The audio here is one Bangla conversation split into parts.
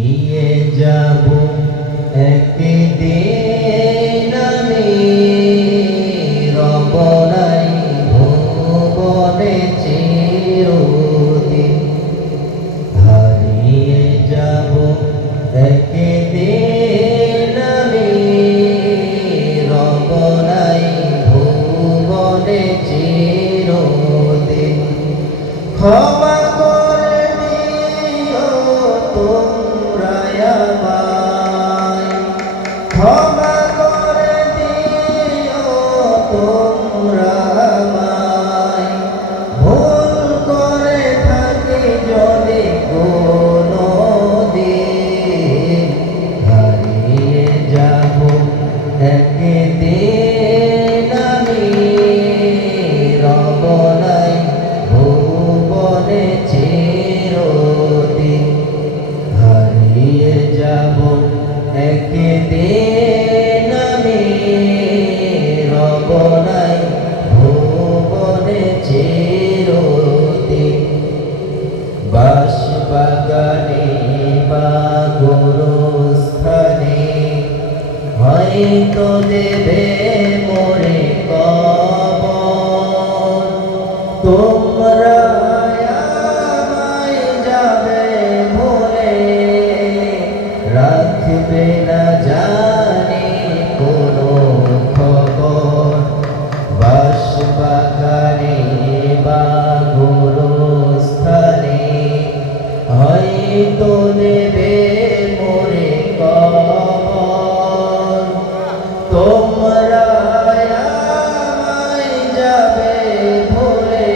নিয়ে যাব একদিন আমি রব নাই ভুবনে চিরদিন। হারিয়ে যাব একদিন আমি রব নাই ভুবনে চিরদিন। ক্ষমা করে দিও তোমরা আমায়, ক্ষমা করে দিও তোমরা আমায়। ভুল করে থাকি যদি কোনোদিন, হারিয়ে যাব একদিন আমি রব নাই ভুবনে চিরদিন। হারিয়ে যাব একদিন আমি রব নাই ভুবনে চিরদিন। বাঁশবাগানে বা গোরস্থানে হয়তো দেবে মোরে কবর। তোমরা আমায় যাবে ভুলে, রাখবে না জানি কোনো খবর। বাঁশবাগানে বা গোরস্থানে হয়তো দেবে মোরে কবর। তোমরা আমায় যাবে ভুলে,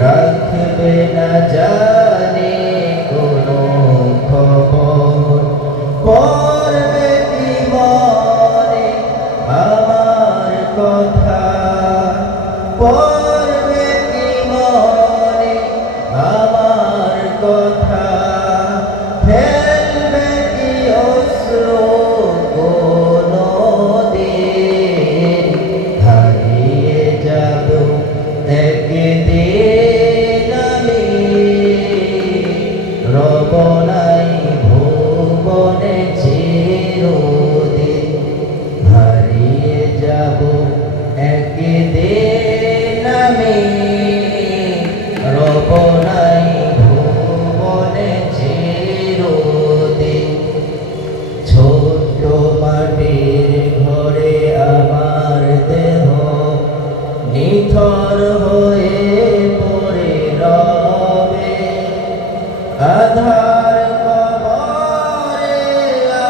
রাখবে না জানি কোনো খবর। পড়বে কি মনে আমার কথা, পড়বে কি মনে আমার কথা। ফেলবে কি অশ্রু কোনোদিন, হারিয়ে যাব একদিন আমি রব নাই ভুবনে চিরদিন। হারিয়ে যাব একদিন আমি রব নাই ভুবনে চিরদিন। ছোট্ট মাটির ঘরে আমার দেহ নিথর হয়ে পড়ে রবে। আধার কবরে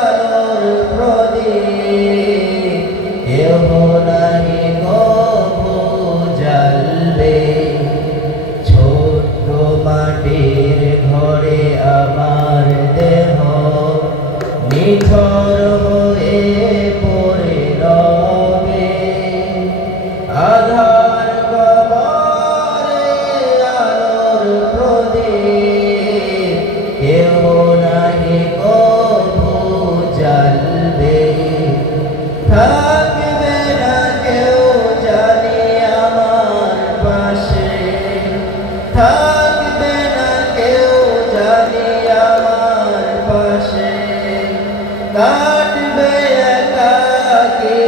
আলোর প্রদীপ কেহ নাহি কভু জ্বালবে। ছোট্ট মাটির ঘরে আমার দেহ নিথর হয়ে পড়ে রবে। আধার কবরে আলোর প্রদীপ কেহ নাহি কভু জ্বালবে। থাকবে না কেউ জানি আমার পাশে, থাকবে না কেউ জানি আমার পাশে। কাটবে একাকী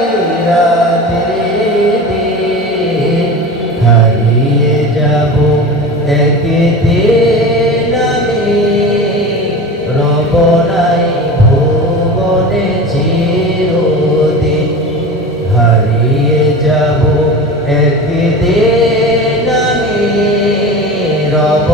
রাত্রি দিন, হারিয়ে যাব একদিন আমি রব নাই ভুবনে চিরদিন। হারিয়ে যাব একদিন আমি রব